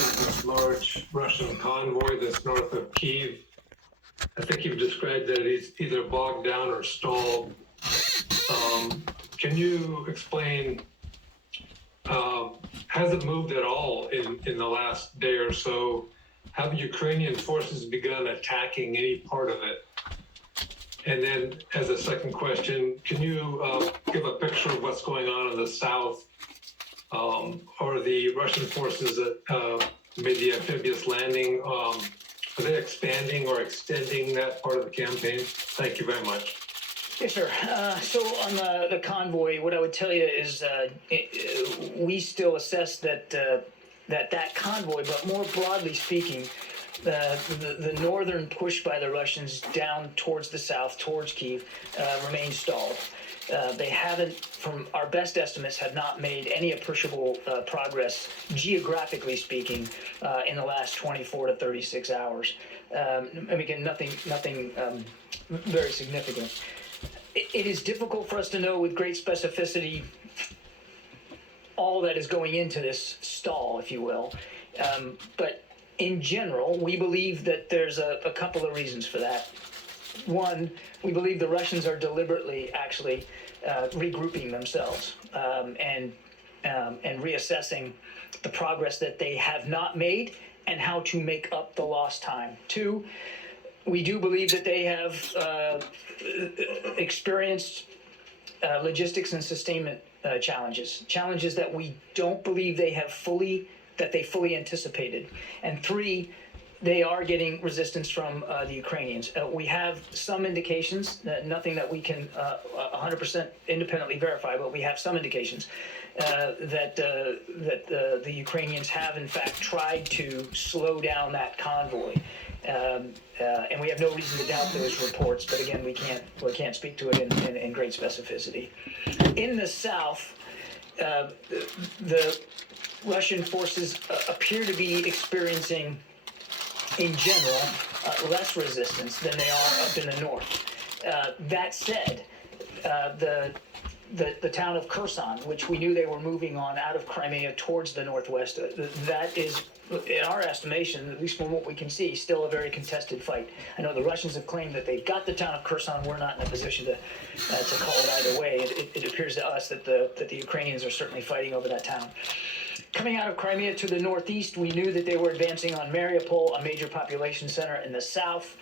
is this large Russian convoy that's north of Kyiv. I think you've described that it's either bogged down or stalled. Can you explain, has it moved at all in the last day or so? Have Ukrainian forces begun attacking any part of it? And then as a second question, can you give a picture of what's going on in the south? Are the Russian forces that made the amphibious landing, are they expanding or extending that part of the campaign? Thank you very much. Yes, sir. So on the convoy, what I would tell you is we still assess that that convoy, but more broadly speaking, the northern push by the Russians down towards the south, towards Kyiv, remains stalled. They haven't, from our best estimates, have not made any appreciable progress, geographically speaking, in the last 24 to 36 hours. And again, nothing very significant. It is difficult for us to know with great specificity all that is going into this stall, if you will. But in general, we believe that there's a couple of reasons for that. One, we believe the Russians are deliberately actually regrouping themselves and reassessing the progress that they have not made and how to make up the lost time. Two, we do believe that they have experienced logistics and sustainment challenges that we don't believe they fully anticipated. And three, they are getting resistance from the Ukrainians. We have some indications, nothing that we can 100% independently verify, but we have some indications that the Ukrainians have in fact tried to slow down that convoy. And we have no reason to doubt those reports, but again, we can't speak to it in great specificity. In the south, the Russian forces appear to be experiencing, in general, less resistance than they are up in the north. That said, the town of Kherson, which we knew they were moving on out of Crimea towards the northwest, that is, in our estimation, at least from what we can see, still a very contested fight. I know the Russians have claimed that they've got the town of Kherson. We're not in a position to call it either way. It appears to us that the Ukrainians are certainly fighting over that town. Coming out of Crimea to the northeast, we knew that they were advancing on Mariupol, a major population center in the south.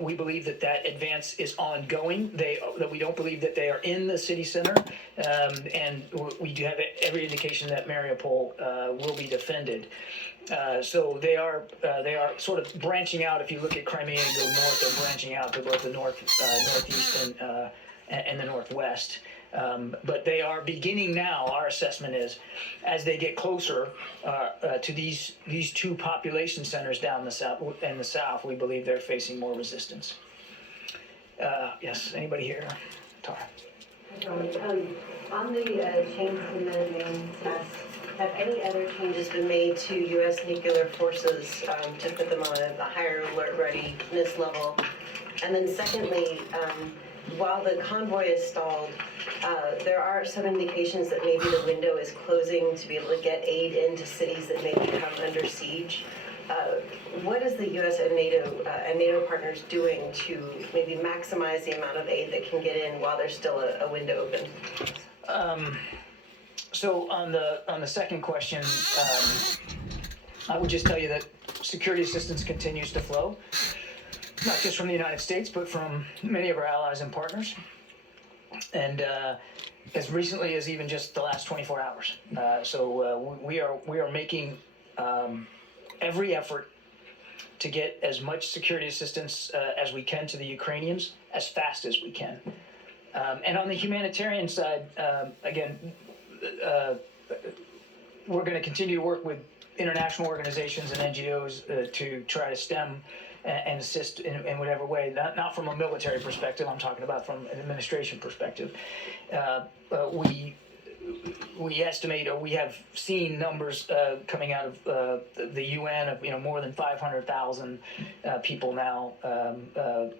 We believe that advance is ongoing. That we don't believe that they are in the city center, and we do have every indication that Mariupol will be defended. So they are sort of branching out. If you look at Crimea and go north, they're branching out to both the northeast and the northwest. But they are beginning now, our assessment is, as they get closer to these two population centers down the south, we believe they're facing more resistance. Yes, anybody here? Tara. On the change in the main test, have any other changes been made to U.S. nuclear forces to put them on a higher alert readiness level? And then secondly, while the convoy is stalled, there are some indications that maybe the window is closing to be able to get aid into cities that may become under siege. What is the U.S. and NATO partners doing to maybe maximize the amount of aid that can get in while there's still a window open? So on the second question, I would just tell you that security assistance continues to flow, not just from the United States, but from many of our allies and partners. And as recently as even just the last 24 hours. So we are making every effort to get as much security assistance as we can to the Ukrainians as fast as we can. And on the humanitarian side, again, we're going to continue to work with international organizations and NGOs to try to stem and assist in whatever way, not from a military perspective, I'm talking about from an administration perspective. We estimate, or we have seen numbers coming out of the UN of more than 500,000 people now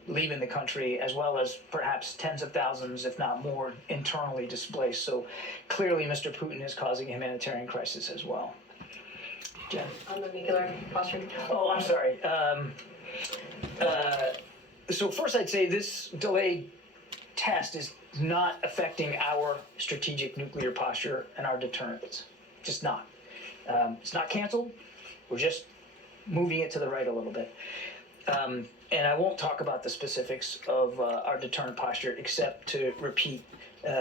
leaving the country, as well as perhaps tens of thousands, if not more, internally displaced. So clearly, Mr. Putin is causing a humanitarian crisis as well. Jen? On the nuclear posture? Oh, I'm sorry. So first I'd say this delayed test is not affecting our strategic nuclear posture and our deterrence. Just not. It's not canceled. We're just moving it to the right a little bit. And I won't talk about the specifics of our deterrent posture except to repeat what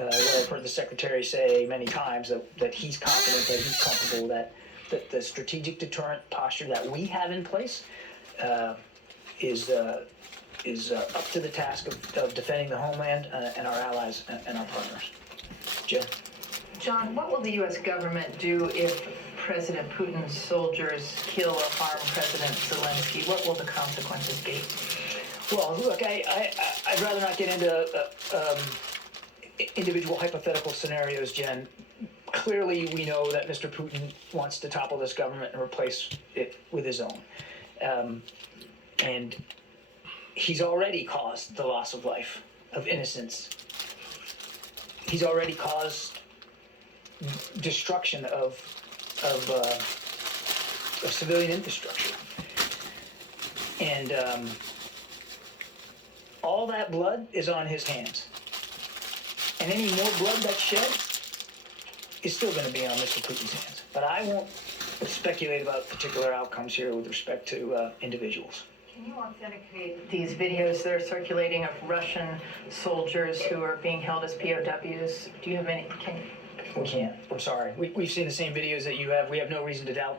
I've heard the Secretary say many times, that he's confident, that he's comfortable that the strategic deterrent posture that we have in place is up to the task of defending the homeland and our allies and our partners. Jen? John, what will the U.S. government do if President Putin's soldiers kill or harm President Zelensky? What will the consequences be? Well, look, I'd rather not get into individual hypothetical scenarios, Jen. Clearly, we know that Mr. Putin wants to topple this government and replace it with his own. And he's already caused the loss of life, of innocence. He's already caused destruction of civilian infrastructure. And all that blood is on his hands. And any more blood that's shed is still going to be on Mr. Putin's hands. But I won't speculate about particular outcomes here with respect to individuals. Can you authenticate these videos that are circulating of Russian soldiers who are being held as POWs? Do you have any? We can't. I'm sorry. We've seen the same videos that you have. We have no reason to doubt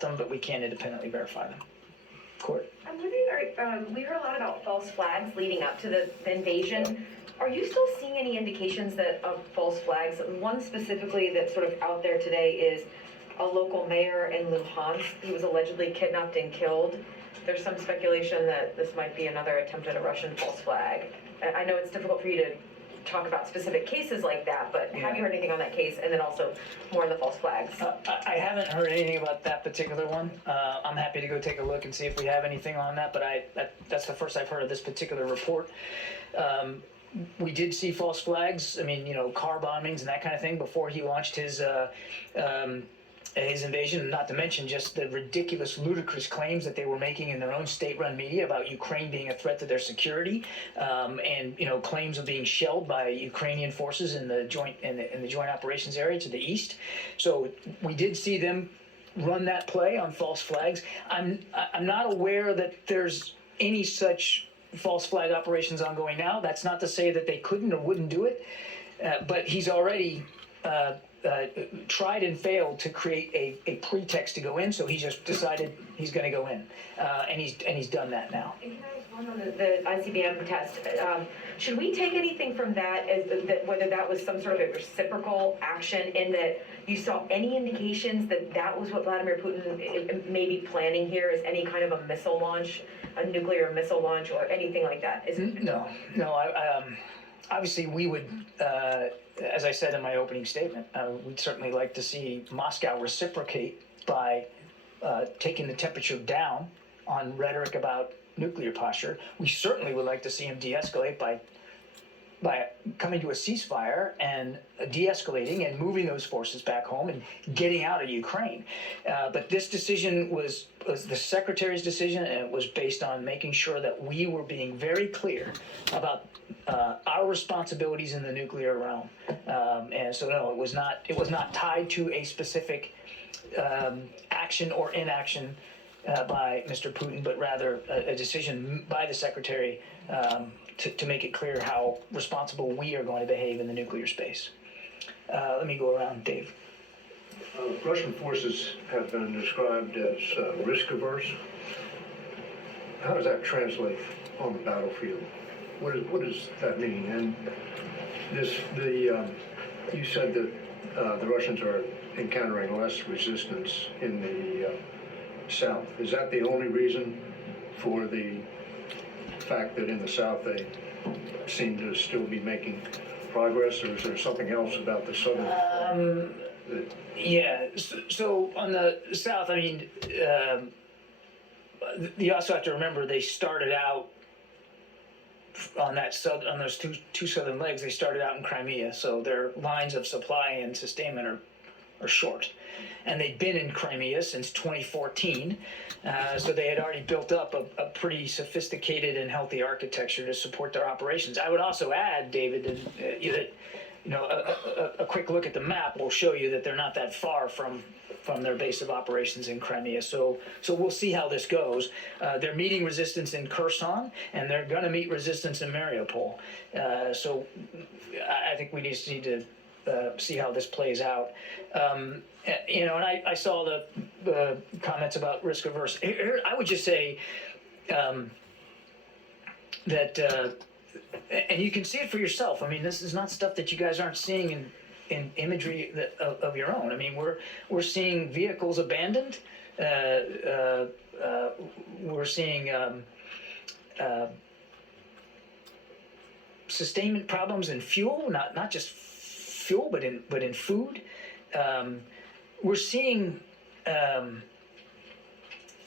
them, but we can't independently verify them. Court. I'm wondering, we heard a lot about false flags leading up to the invasion. Are you still seeing any indications of false flags? One specifically that's sort of out there today is a local mayor in Luhansk. He was allegedly kidnapped and killed. There's some speculation that this might be another attempt at a Russian false flag. I know it's difficult for you to talk about specific cases like that, but have you heard anything on that case? And then also more on the false flags. I haven't heard anything about that particular one. I'm happy to go take a look and see if we have anything on that, but that's the first I've heard of this particular report. We did see false flags. I mean, car bombings and that kind of thing before he launched his invasion, not to mention just the ridiculous, ludicrous claims that they were making in their own state-run media about Ukraine being a threat to their security, and claims of being shelled by Ukrainian forces in the joint operations area to the east. So we did see them run that play on false flags. I'm not aware that there's any such false flag operations ongoing now. That's not to say that they couldn't or wouldn't do it, but he's already tried and failed to create a pretext to go in, so he just decided he's going to go in, and he's done that now. And can I ask one on the ICBM test? Should we take anything from that as whether that was some sort of a reciprocal action, in that you saw any indications that was what Vladimir Putin may be planning here, is any kind of a missile launch, a nuclear missile launch, or anything like that? No. Obviously, we would, as I said in my opening statement, we'd certainly like to see Moscow reciprocate by taking the temperature down on rhetoric about nuclear posture. We certainly would like to see him de-escalate by coming to a ceasefire and de-escalating and moving those forces back home and getting out of Ukraine. But this decision was the Secretary's decision, and it was based on making sure that we were being very clear about our responsibilities in the nuclear realm. And so, no, it was not tied to a specific action or inaction by Mr. Putin, but rather a decision by the Secretary to make it clear how responsible we are going to behave in the nuclear space. Let me go around, Dave. Russian forces have been described as risk-averse. How does that translate on the battlefield? What does that mean? And you said that the Russians are encountering less resistance in the south. Is that the only reason for the fact that in the south they seem to still be making progress, or is there something else about the southern? Yeah. So on the south, I mean, you also have to remember they started out on those two southern legs. They started out in Crimea, so their lines of supply and sustainment are or short. And they'd been in Crimea since 2014, so they had already built up a pretty sophisticated and healthy architecture to support their operations. I would also add, David, that a quick look at the map will show you that they're not that far from their base of operations in Crimea. So we'll see how this goes. They're meeting resistance in Kherson, and they're going to meet resistance in Mariupol. So I think we just need to see how this plays out. And I saw the comments about risk averse. Here, I would just say that. And you can see it for yourself. I mean, this is not stuff that you guys aren't seeing in imagery of your own. I mean, we're seeing vehicles abandoned. We're seeing sustainment problems in fuel, not just fuel, but in food. We're seeing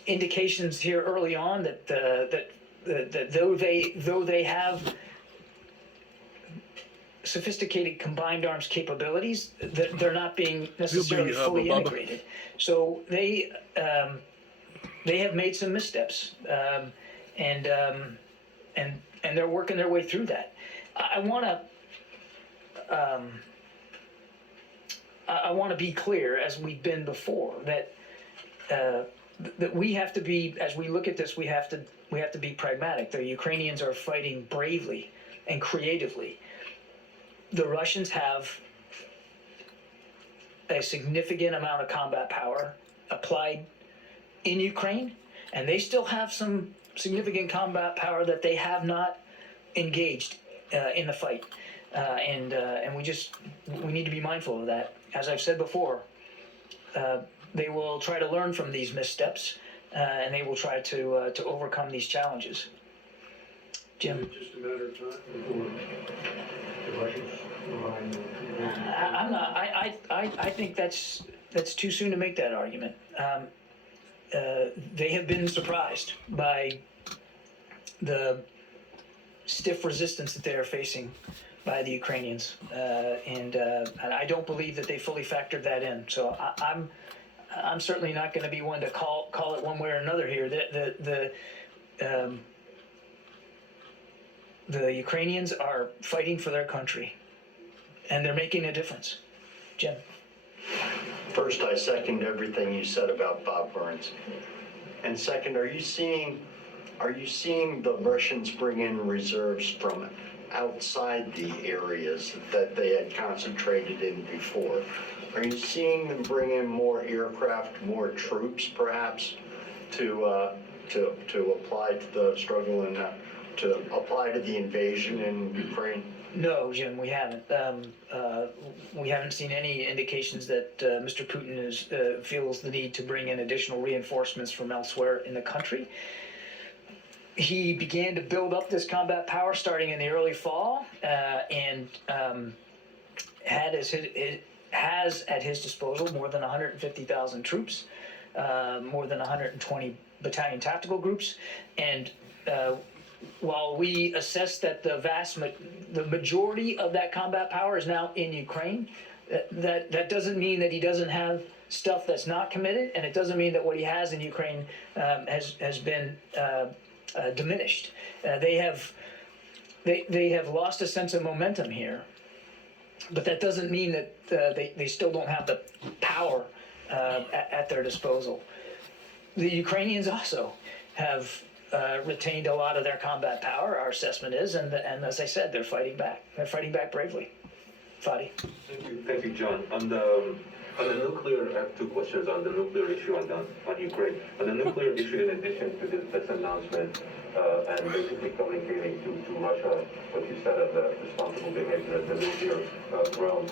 indications here early on that though they have sophisticated combined arms capabilities, that they're not being necessarily fully integrated. So they have made some missteps, and they're working their way through that. I want to be clear, as we've been before, that we have to be, as we look at this, we have to be pragmatic. The Ukrainians are fighting bravely and creatively. The Russians have a significant amount of combat power applied in Ukraine, and they still have some significant combat power that they have not engaged in the fight. And we need to be mindful of that. As I've said before, they will try to learn from these missteps, and they will try to overcome these challenges. Jim? Is it just a matter of time before the Russians remind them? I think that's too soon to make that argument. They have been surprised by the stiff resistance that they are facing by the Ukrainians, and I don't believe that they fully factored that in. So I'm certainly not going to be one to call it one way or another here. The Ukrainians are fighting for their country, and they're making a difference. Jim? First, I second everything you said about Bob Burns. And second, are you seeing the Russians bring in reserves from outside the areas that they had concentrated in before? Are you seeing them bring in more aircraft, more troops, perhaps, to apply to the struggle and to apply to the invasion in Ukraine? No, Jim, we haven't. We haven't seen any indications that Mr. Putin feels the need to bring in additional reinforcements from elsewhere in the country. He began to build up this combat power starting in the early fall, and has at his disposal more than 150,000 troops, more than 120 battalion tactical groups, and while we assess that the majority of that combat power is now in Ukraine, that doesn't mean that he doesn't have stuff that's not committed, and it doesn't mean that what he has in Ukraine has been diminished. They have lost a sense of momentum here, but that doesn't mean that they still don't have the power at their disposal. The Ukrainians also have retained a lot of their combat power, our assessment is, and as I said, they're fighting back. They're fighting back bravely. Fadi. Thank you, John. On the nuclear, I have two questions on the nuclear issue on Ukraine. On the nuclear issue, in addition to this announcement and basically communicating to Russia what you said of the responsible behavior at the nuclear realm,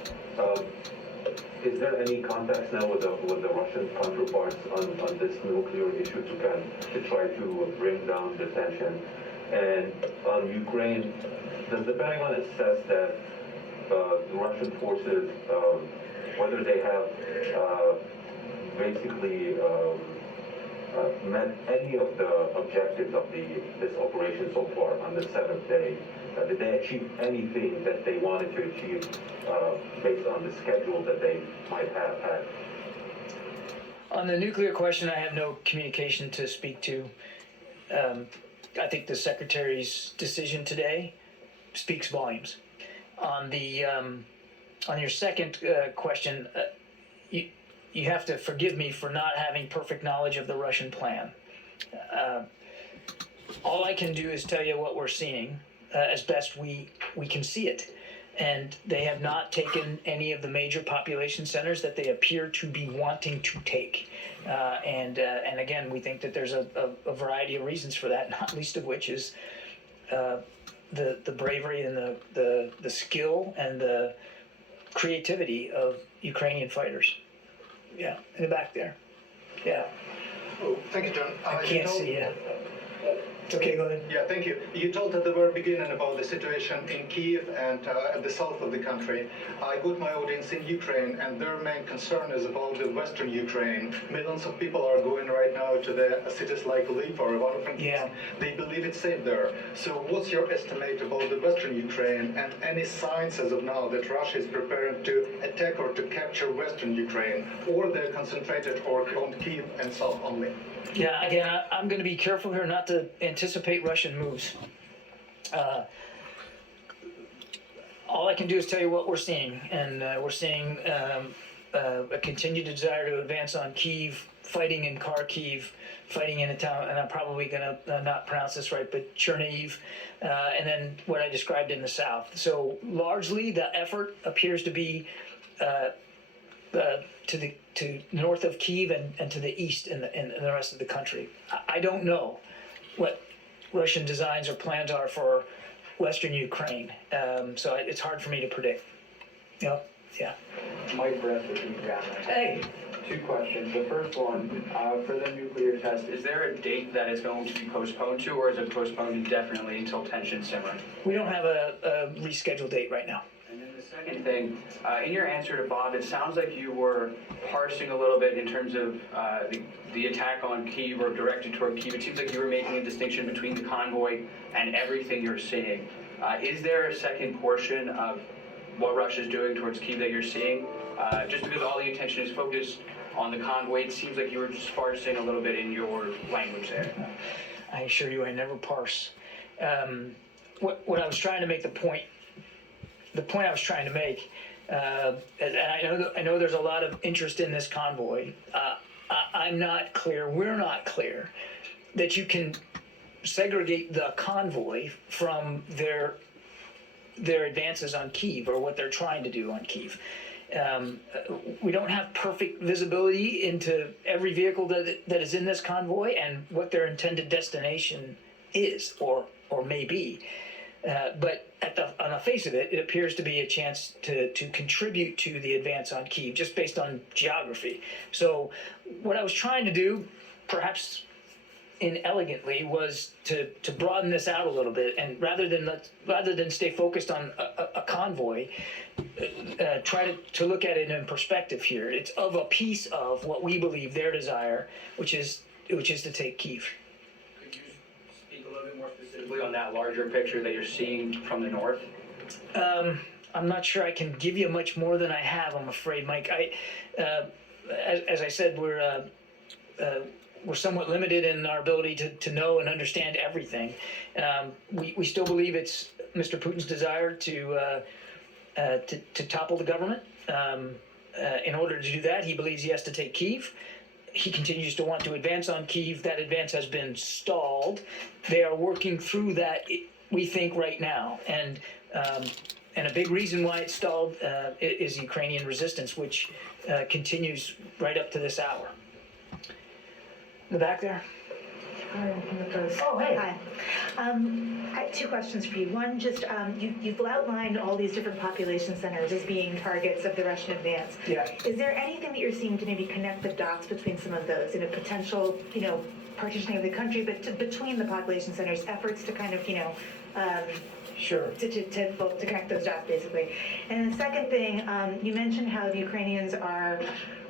is there any contacts now with the Russian counterparts on this nuclear issue to try to bring down the tension? And on Ukraine, does the Pentagon assess that the Russian forces, whether they have basically met any of the objectives of this operation so far on the 7th day, Did they achieve anything that they wanted to achieve based on the schedule that they might have had? On the nuclear question, I have no communication to speak to. I think the Secretary's decision today speaks volumes. On your second question, you have to forgive me for not having perfect knowledge of the Russian plan. All I can do is tell you what we're seeing as best we can see it. And they have not taken any of the major population centers that they appear to be wanting to take. And again, we think that there's a variety of reasons for that, not least of which is the bravery and the skill and the creativity of Ukrainian fighters. Yeah, in the back there. Yeah, Oh, thank you, John. I can't see you. It's okay, go ahead. Yeah, thank you. You told at the very beginning about the situation in Kiev and at the south of the country. I got my audience in Ukraine, and their main concern is about the western Ukraine. Millions of people are going right now to the cities like Lviv or Ivano-Frankivsk. Yeah. They believe it's safe there. So what's your estimate about the western Ukraine and any signs as of now that Russia is preparing to attack or to capture western Ukraine, or they're concentrated on Kiev and south only? Yeah, again, I'm going to be careful here not to anticipate Russian moves. All I can do is tell you what we're seeing, and we're seeing a continued desire to advance on Kyiv, fighting in Kharkiv, fighting in a town, and I'm probably going to not pronounce this right, but Chernihiv, and then what I described in the south. So largely, the effort appears to be to north of Kyiv and to the east in the rest of the country. I don't know what Russian designs or plans are for Western Ukraine, so it's hard for me to predict. Yep. Yeah. Mike Bradford from Ghana. Hey. Two questions. The first one, for the nuclear test, is there a date that it's going to be postponed to, or is it postponed indefinitely until tensions simmer? We don't have a rescheduled date right now. And then the second thing, in your answer to Bob, it sounds like you were parsing a little bit in terms of the attack on Kyiv or directed toward Kyiv. It seems like you were making a distinction between the convoy and everything you're seeing. Is there a second portion of what Russia's doing towards Kyiv that you're seeing? Just because all the attention is focused on the convoy, it seems like you were just parsing a little bit in your language there. I assure you I never parse. What I was trying to make the point I was trying to make, and I know there's a lot of interest in this convoy. I'm not clear, we're not clear, that you can segregate the convoy from their advances on Kyiv or what they're trying to do on Kyiv. We don't have perfect visibility into every vehicle that is in this convoy and what their intended destination is or may be. But on the face of it, it appears to be a chance to contribute to the advance on Kyiv, just based on geography. So what I was trying to do, perhaps inelegantly, was to broaden this out a little bit, and rather than stay focused on a convoy, try to look at it in perspective here. It's of a piece of what we believe their desire, which is to take Kyiv. Could you speak a little bit more specifically on that larger picture that you're seeing from the north? I'm not sure I can give you much more than I have, I'm afraid, Mike. As I said, we're somewhat limited in our ability to know and understand everything. We still believe it's Mr. Putin's desire to topple the government. In order to do that, he believes he has to take Kyiv. He continues to want to advance on Kyiv. That advance has been stalled. They are working through that, we think, right now. And a big reason why it's stalled is Ukrainian resistance, which continues right up to this hour. In the back there? Oh, hey. Hi. I have two questions for you. One, just you've outlined all these different population centers as being targets of the Russian advance. Yeah. Is there anything that you're seeing to maybe connect the dots between some of those in a potential, partitioning of the country, but between the population centers, efforts to kind of, Sure. to connect those dots, basically. And the second thing, you mentioned how the Ukrainians are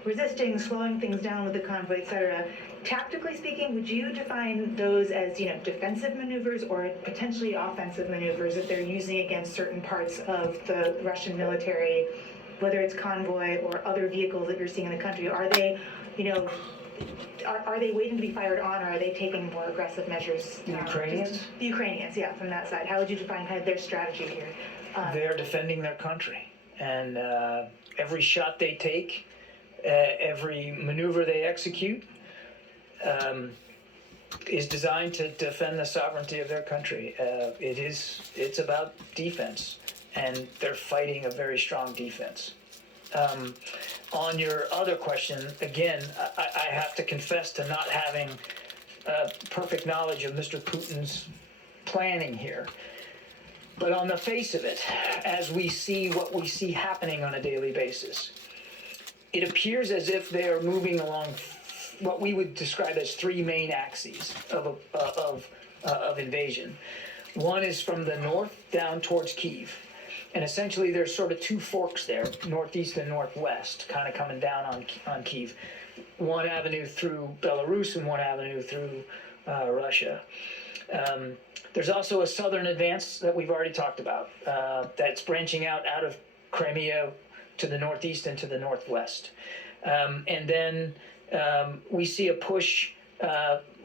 resisting, slowing things down with the convoy, et cetera. Tactically speaking, would you define those as, defensive maneuvers or potentially offensive maneuvers that they're using against certain parts of the Russian military, whether it's convoy or other vehicles that you're seeing in the country? Are they, are they waiting to be fired on, or are they taking more aggressive measures? The Ukrainians? The Ukrainians, yeah, from that side. How would you define kind of their strategy here? They're defending their country, and every shot they take, every maneuver they execute, is designed to defend the sovereignty of their country. It's about defense, and they're fighting a very strong defense. On your other question, again, I have to confess to not having perfect knowledge of Mr. Putin's planning here. But on the face of it, as we see what we see happening on a daily basis, it appears as if they are moving along what we would describe as three main axes of invasion. One is from the north down towards Kyiv. And essentially there's sort of two forks there, northeast and northwest, kind of coming down on Kyiv. One avenue through Belarus and one avenue through Russia. There's also a southern advance that we've already talked about that's branching out of Crimea to the northeast and to the northwest. And then we see a push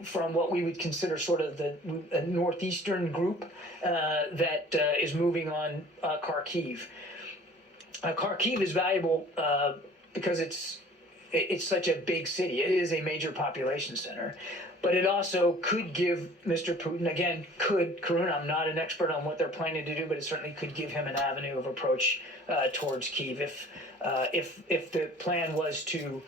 from what we would consider sort of the northeastern group that is moving on Kharkiv. Kharkiv is valuable because it's such a big city. It is a major population center. But it also could give Mr. Putin, again, Karun, I'm not an expert on what they're planning to do, but it certainly could give him an avenue of approach towards Kyiv. If the plan was to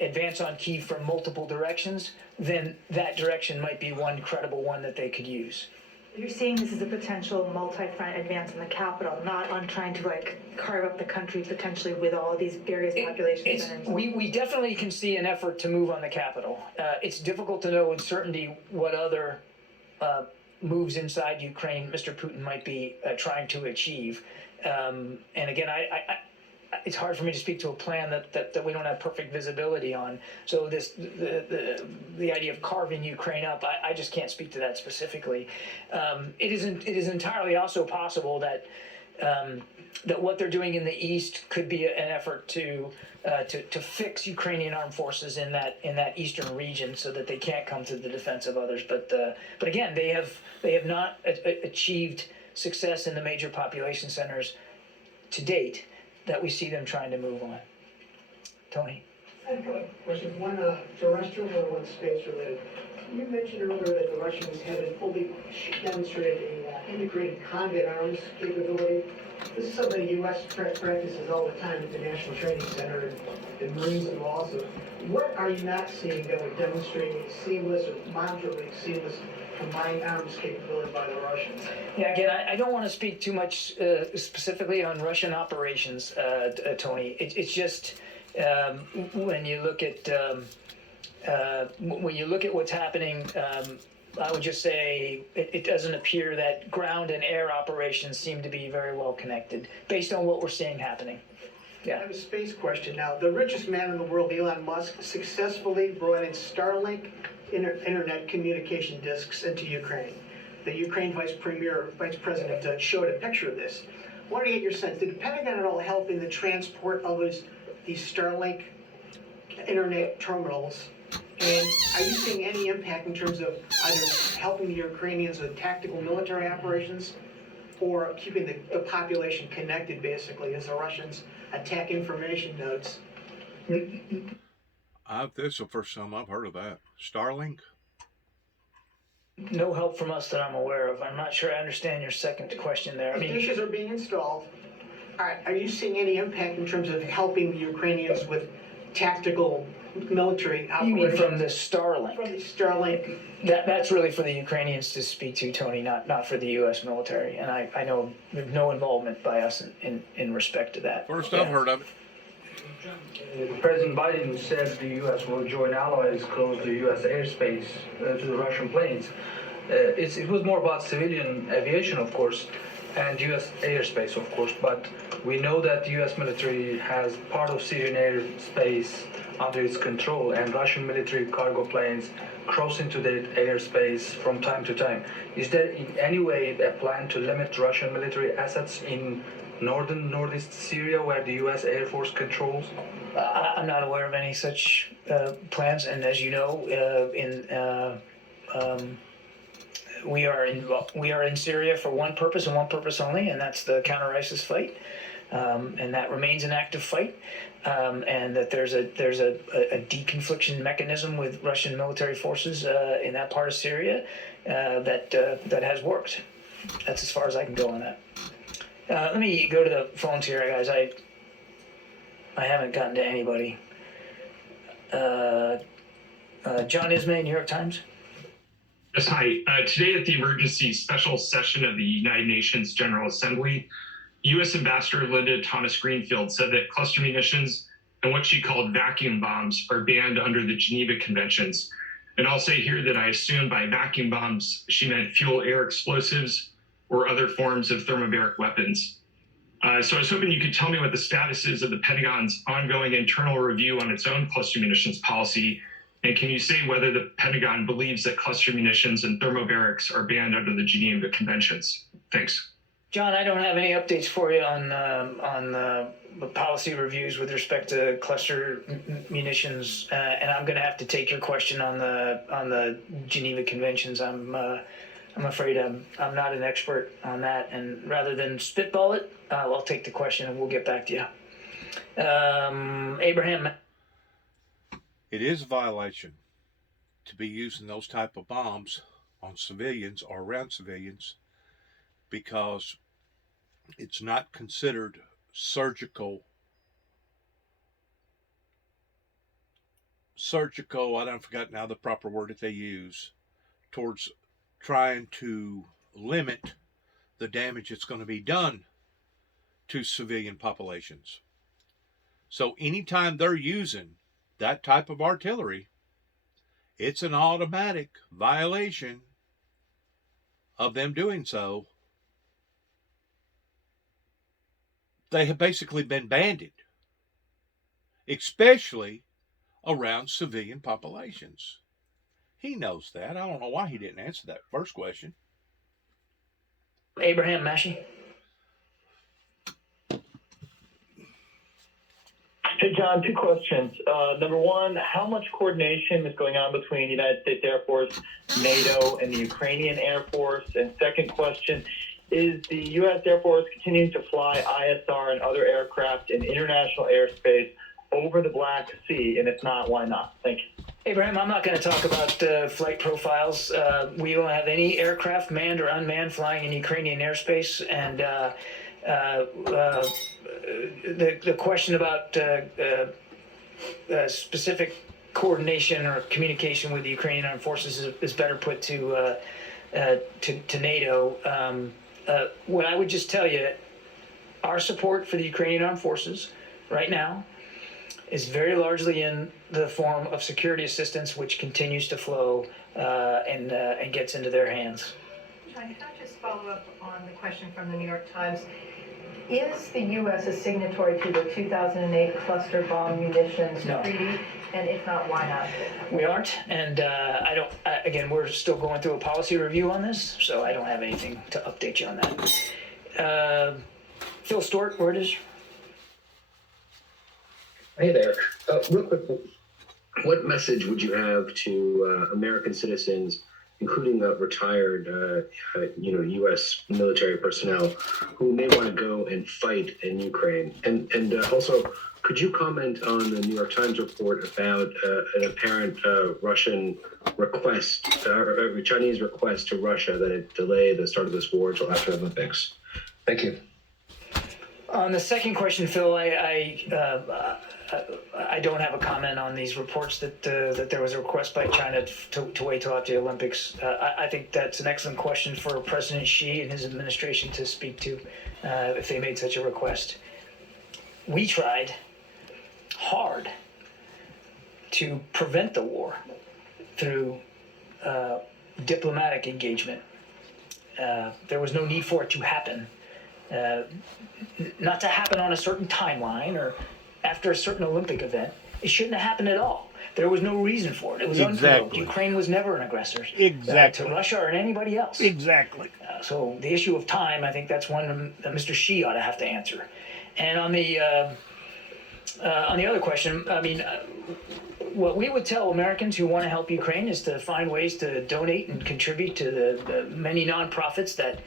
advance on Kyiv from multiple directions, then that direction might be one credible one that they could use. You're seeing this as a potential multi-front advance in the capital, not on trying to carve up the country potentially with all of these various population centers. We definitely can see an effort to move on the capital. It's difficult to know with certainty what other moves inside Ukraine Mr. Putin might be trying to achieve. And again, it's hard for me to speak to a plan that we don't have perfect visibility on. So the idea of carving Ukraine up, I just can't speak to that specifically. It is entirely also possible that what they're doing in the east could be an effort to fix Ukrainian armed forces in that eastern region so that they can't come to the defense of others. But again, they have not achieved success in the major population centers to date that we see them trying to move on. Tony? I have a question. One terrestrial and one space related. You mentioned earlier that the Russians haven't fully demonstrated an integrated combat arms capability. This is something the U.S. practices all the time at the National Training Center, and Marines do also. What are you not seeing that would demonstrate a seamless or moderately seamless combined arms capability by the Russians? Yeah, again, I don't want to speak too much specifically on Russian operations, Tony. It's just when you look at what's happening, I would just say it doesn't appear that ground and air operations seem to be very well connected, based on what we're seeing happening. Yeah. I have a space question now. The richest man in the world, Elon Musk, successfully brought in Starlink internet communication disks into Ukraine. The Ukraine vice president showed a picture of this. I wanted to get your sense. Did the Pentagon at all help in the transport of these Starlink internet terminals? And are you seeing any impact in terms of either helping the Ukrainians with tactical military operations or keeping the population connected, basically, as the Russians attack information nodes? This is the first time I've heard of that. Starlink? No help from us that I'm aware of. I'm not sure I understand your second question there. Dishes are being installed. Are you seeing any impact in terms of helping the Ukrainians with tactical military operations? You mean from the Starlink? From the Starlink. That's really for the Ukrainians to speak to, Tony, not for the U.S. military. And I know there's no involvement by us in respect to that. First I've heard of it. President Biden said the U.S. will join allies close the U.S. airspace to the Russian planes. It was more about civilian aviation, of course. and U.S. airspace, of course, but we know that the U.S. military has part of Syrian airspace under its control, and Russian military cargo planes cross into that airspace from time to time. Is there in any way a plan to limit Russian military assets in northeast Syria, where the U.S. Air Force controls? I'm not aware of any such plans, and as you know, we are in Syria for one purpose and one purpose only, and that's the counter-ISIS fight, and that remains an active fight. And that there's a deconfliction mechanism with Russian military forces in that part of Syria that has worked. That's as far as I can go on that. Let me go to the phones here, guys. I haven't gotten to anybody. John Ismay, New York Times. Yes, hi. Today at the emergency special session of the United Nations General Assembly, U.S. Ambassador Linda Thomas-Greenfield said that cluster munitions and what she called vacuum bombs are banned under the Geneva Conventions. And I'll say here that I assume by vacuum bombs, she meant fuel-air explosives or other forms of thermobaric weapons. So I was hoping you could tell me what the status is of the Pentagon's ongoing internal review on its own cluster munitions policy. And can you say whether the Pentagon believes that cluster munitions and thermobarics are banned under the Geneva Conventions? Thanks. John, I don't have any updates for you on the policy reviews with respect to cluster munitions, and I'm going to have to take your question on the Geneva Conventions. I'm afraid I'm not an expert on that, and rather than spitball it, I'll take the question and we'll get back to you. Abraham. It is a violation to be using those type of bombs on civilians or around civilians, because it's not considered surgical, I don't forget now the proper word that they use, towards trying to limit the damage that's going to be done to civilian populations. So anytime they're using that type of artillery, it's an automatic violation of them doing so. They have basically been banned, especially around civilian populations. He knows that. I don't know why he didn't answer that first question. Abraham Mashi. Hey, John, two questions. Number one, how much coordination is going on between the United States Air Force, NATO, and the Ukrainian Air Force? And second question, is the U.S. Air Force continuing to fly ISR and other aircraft in international airspace over the Black Sea? And if not, why not? Thank you. Abraham, I'm not going to talk about flight profiles. We don't have any aircraft, manned or unmanned, flying in Ukrainian airspace. And the question about specific coordination or communication with the Ukrainian armed forces is better put to NATO. What I would just tell you, our support for the Ukrainian armed forces right now is very largely in the form of security assistance, which continues to flow and gets into their hands. John, can I just follow up on the question from the New York Times? Is the U.S. a signatory to the 2008 cluster bomb munitions treaty? And if not, why not? We aren't, and again, we're still going through a policy review on this, so I don't have anything to update you on that. Phil Stewart, where it is? Hey there. Real quick, what message would you have to American citizens, including retired, U.S. military personnel who may want to go and fight in Ukraine? And also, could you comment on the New York Times report about an apparent Russian request, or Chinese request to Russia that it delay the start of this war until after the Olympics? Thank you. On the second question, Phil, I don't have a comment on these reports that there was a request by China to wait till after the Olympics. I think that's an excellent question for President Xi and his administration to speak to if they made such a request. We tried hard to prevent the war through diplomatic engagement. There was no need for it to happen. not to happen on a certain timeline or after a certain Olympic event. It shouldn't have happened at all. There was no reason for it. It was unprovoked. Ukraine was never an aggressor to Russia or anybody else. Exactly. So the issue of time, I think that's one that Mr. Xi ought to have to answer. And on the other question, I mean, what we would tell Americans who want to help Ukraine is to find ways to donate and contribute to the many nonprofits that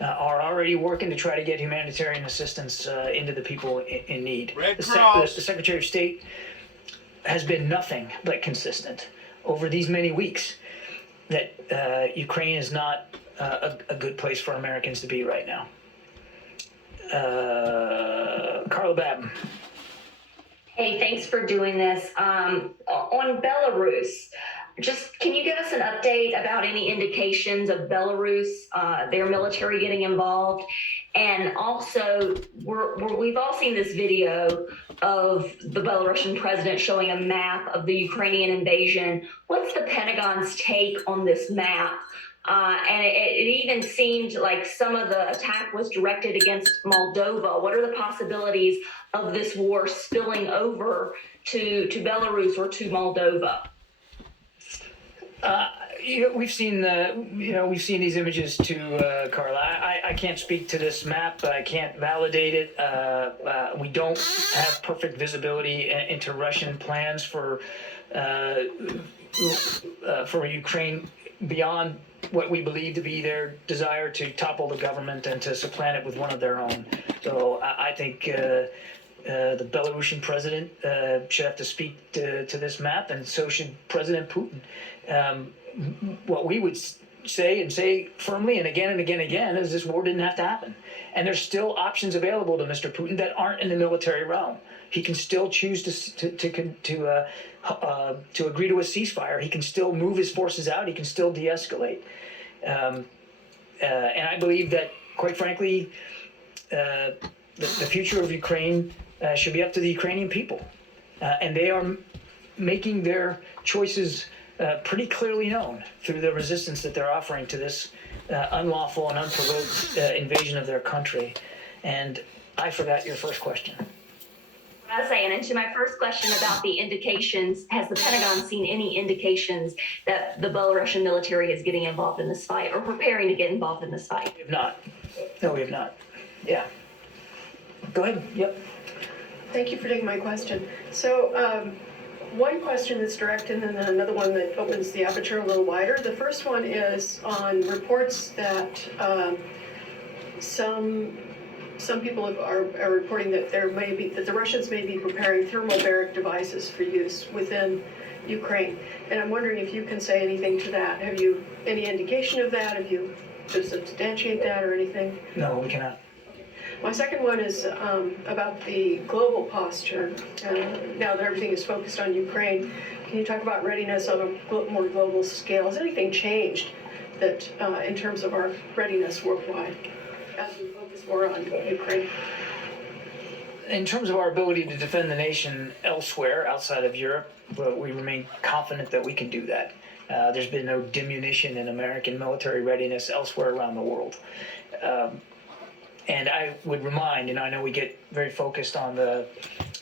are already working to try to get humanitarian assistance into the people in need. The Secretary of State has been nothing but consistent over these many weeks that Ukraine is not a good place for Americans to be right now. Carla Batten. Hey, thanks for doing this. On Belarus, just can you give us an update about any indications of Belarus, their military getting involved? And also, we've all seen this video of the Belarusian president showing a map of the Ukrainian invasion. What's the Pentagon's take on this map? And it even seemed like some of the attack was directed against Moldova. What are the possibilities of this war spilling over to Belarus or to Moldova? We've seen these images too, Carla. I can't speak to this map. I can't validate it. We don't have perfect visibility into Russian plans for Ukraine beyond what we believe to be their desire to topple the government and to supplant it with one of their own. So I think the Belarusian president should have to speak to this map, and so should President Putin. What we would say and say firmly and again and again and again is this war didn't have to happen. And there's still options available to Mr. Putin that aren't in the military realm. He can still choose to agree to a ceasefire. He can still move his forces out. He can still de-escalate. And I believe that, quite frankly, the future of Ukraine should be up to the Ukrainian people. And they are making their choices pretty clearly known through the resistance that they're offering to this unlawful and unprovoked invasion of their country. And I forgot your first question. I was saying, and to my first question about the indications, has the Pentagon seen any indications that the Belarusian military is getting involved in this fight or preparing to get involved in this fight? We have not. No, we have not. Yeah. Go ahead. Yep. Thank you for taking my question. So, one question that's direct and then another one that opens the aperture a little wider. The first one is on reports that some people are reporting that the Russians may be preparing thermobaric devices for use within Ukraine. And I'm wondering if you can say anything to that. Have you any indication of that? Have you to substantiate that or anything? No, we cannot. My second one is about the global posture. Now that everything is focused on Ukraine, can you talk about readiness on a more global scale? Has anything changed that in terms of our readiness worldwide as we focus more on Ukraine? In terms of our ability to defend the nation elsewhere, outside of Europe, we remain confident that we can do that. There's been no diminution in American military readiness elsewhere around the world. And I would remind, I know we get very focused on the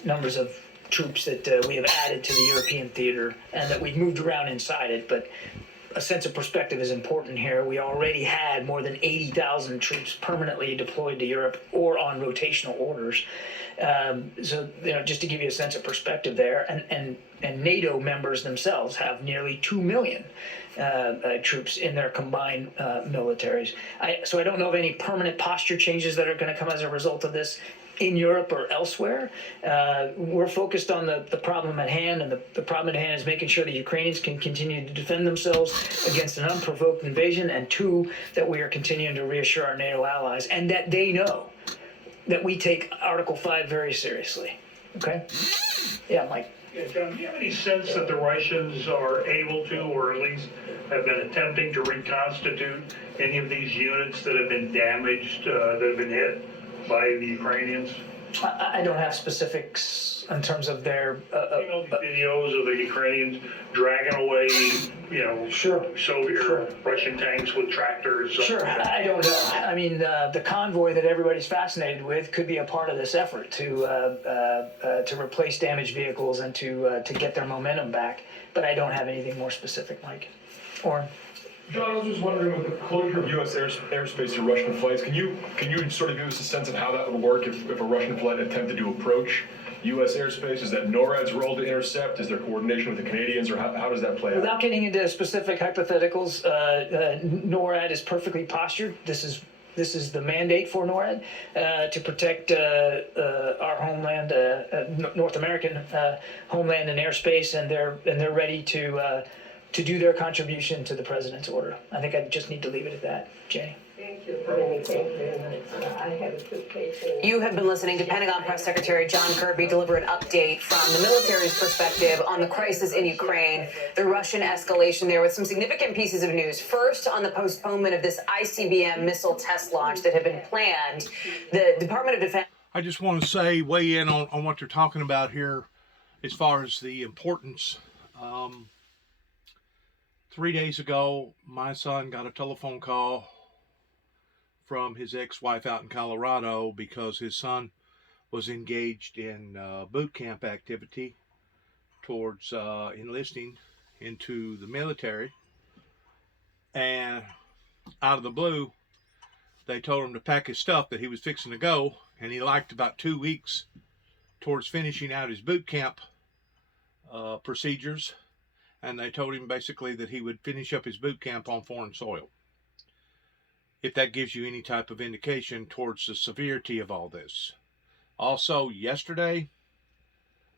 numbers of troops that we have added to the European theater and that we've moved around inside it, but a sense of perspective is important here. We already had more than 80,000 troops permanently deployed to Europe or on rotational orders. So, just to give you a sense of perspective there, and NATO members themselves have nearly 2 million troops in their combined militaries. So I don't know of any permanent posture changes that are going to come as a result of this in Europe or elsewhere. We're focused on the problem at hand, and the problem at hand is making sure the Ukrainians can continue to defend themselves against an unprovoked invasion, and two, that we are continuing to reassure our NATO allies, and that they know that we take Article 5 very seriously. Okay? Yeah, Mike. Yeah, John, do you have any sense that the Russians are able to, or at least have been attempting to reconstitute any of these units that have been damaged, that have been hit by the Ukrainians? I don't have specifics in terms of their. You know, the videos of the Ukrainians dragging away, Soviet or Russian tanks with tractors. Sure, I don't know. I mean, the convoy that everybody's fascinated with could be a part of this effort to replace damaged vehicles and to get their momentum back. But I don't have anything more specific, Mike. Or. John, I was just wondering, with the closure of U.S. airspace to Russian flights, can you sort of give us a sense of how that would work if a Russian flight attempted to approach U.S. airspace? Is that NORAD's role to intercept? Is there coordination with the Canadians, or how does that play out? Without getting into specific hypotheticals, NORAD is perfectly postured. This is the mandate for NORAD to protect our homeland, North American homeland and airspace, and they're ready to do their contribution to the president's order. I think I just need to leave it at that, Jay. Thank you for anything. I have a suitcase. You have been listening to Pentagon Press Secretary John Kirby deliver an update from the military's perspective on the crisis in Ukraine, the Russian escalation there, with some significant pieces of news. First, on the postponement of this ICBM missile test launch that had been planned, the Department of Defense. I just want to weigh in on what they're talking about here as far as the importance. 3 days ago, my son got a telephone call from his ex-wife out in Colorado because his son was engaged in boot camp activity towards enlisting into the military. And out of the blue, they told him to pack his stuff, that he was fixing to go, and he liked about 2 weeks towards finishing out his boot camp procedures. And they told him basically that he would finish up his boot camp on foreign soil. If that gives you any type of indication towards the severity of all this. Also, yesterday,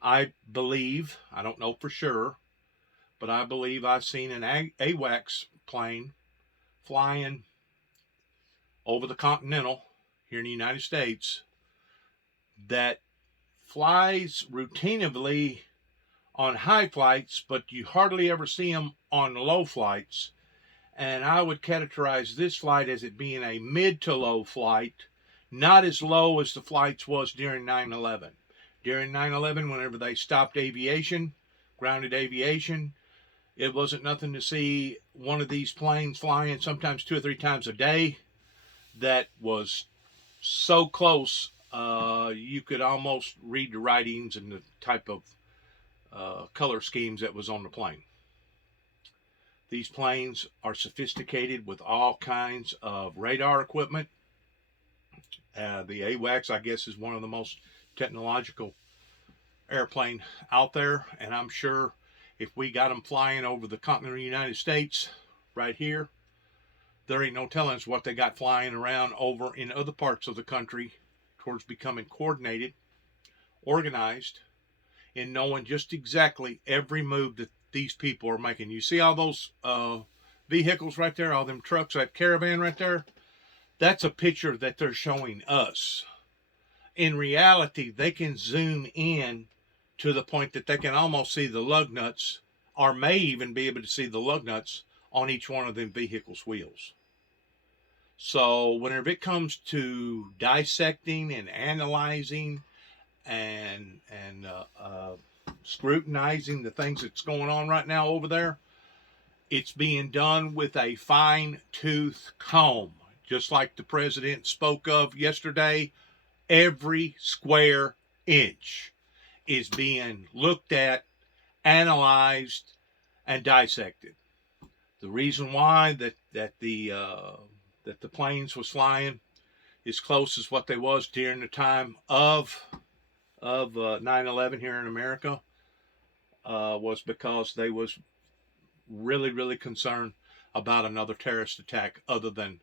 I believe, I don't know for sure, but I believe I've seen an AWACS plane flying over the Continental here in the United States that flies routinely on high flights, but you hardly ever see them on low flights. And I would categorize this flight as it being a mid to low flight, not as low as the flights was during 9/11. During 9/11, whenever they stopped aviation, grounded aviation, it wasn't nothing to see one of these planes flying sometimes 2 or 3 times a day that was so close you could almost read the writings and the type of color schemes that was on the plane. These planes are sophisticated with all kinds of radar equipment. The AWACS, I guess, is one of the most technological airplane out there, and I'm sure if we got them flying over the continental United States right here, there ain't no telling us what they got flying around over in other parts of the country towards becoming coordinated, organized, in knowing just exactly every move that these people are making. You see all those vehicles right there, all them trucks, that caravan right there? That's a picture that they're showing us. In reality, they can zoom in to the point that they can almost see the lug nuts, or may even be able to see the lug nuts on each one of them vehicles' wheels. So whenever it comes to dissecting and analyzing and scrutinizing the things that's going on right now over there, it's being done with a fine-tooth comb. Just like the president spoke of yesterday, every square inch is being looked at, analyzed, and dissected. The reason why that the planes was flying as close as what they was during the time of 9/11 here in America was because they was really, really concerned about another terrorist attack other than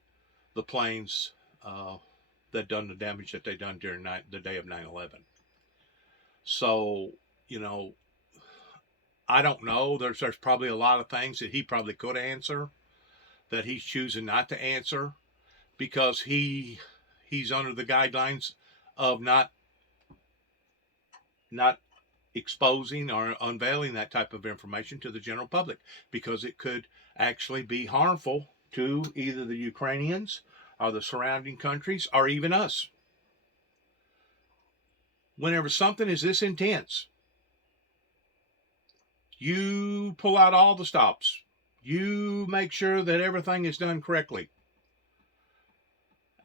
the planes that done the damage that they done during the day of 9/11. So, you know, I don't know. There's probably a lot of things that he probably could answer that he's choosing not to answer because he's under the guidelines of not exposing or unveiling that type of information to the general public because it could actually be harmful to either the Ukrainians or the surrounding countries or even us. whenever something is this intense, you pull out all the stops. You make sure that everything is done correctly.